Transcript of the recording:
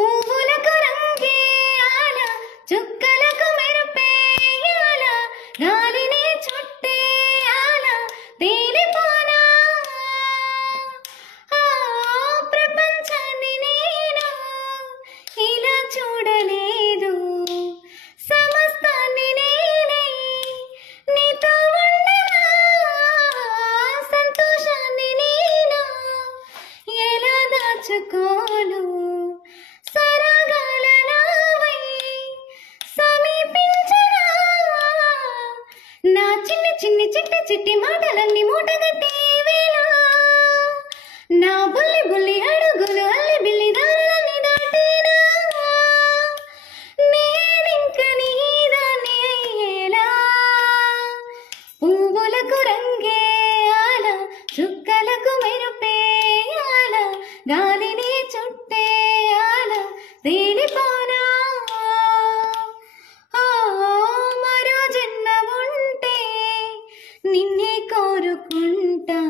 పువ్వులకు రంగేయాల, చుక్కలకు మెరుపేయాల, గాలిని చుట్టేయాల, తేలిపోనా ఆ ప్రపంచాన్ని నేను ఇలా చూడలేదు. సమస్తాన్ని నేనే నీతో ఉండగా, సంతోషాన్ని నేను ఎలా దాచుకోను. సరగాల నావై సమీపించగా, నా చిన్ని చిన్ని చిట్టి చిట్టి మాటలన్నీ మూటగట్టి వేళ, నా బుల్లి బుల్లి అడుగులు అల్లి బిల్లి దారులన్నీ దాటినా, నేనింక నీదాన్ని అయ్యేలా. పువ్వులకు రంగేయాల, చుక్కలకు మెరుపేయాల, గాలిని చుట్టేయాల, తేలిపోనా మరో జన్మ ఉంటే నిన్నే కోరుకుంటా.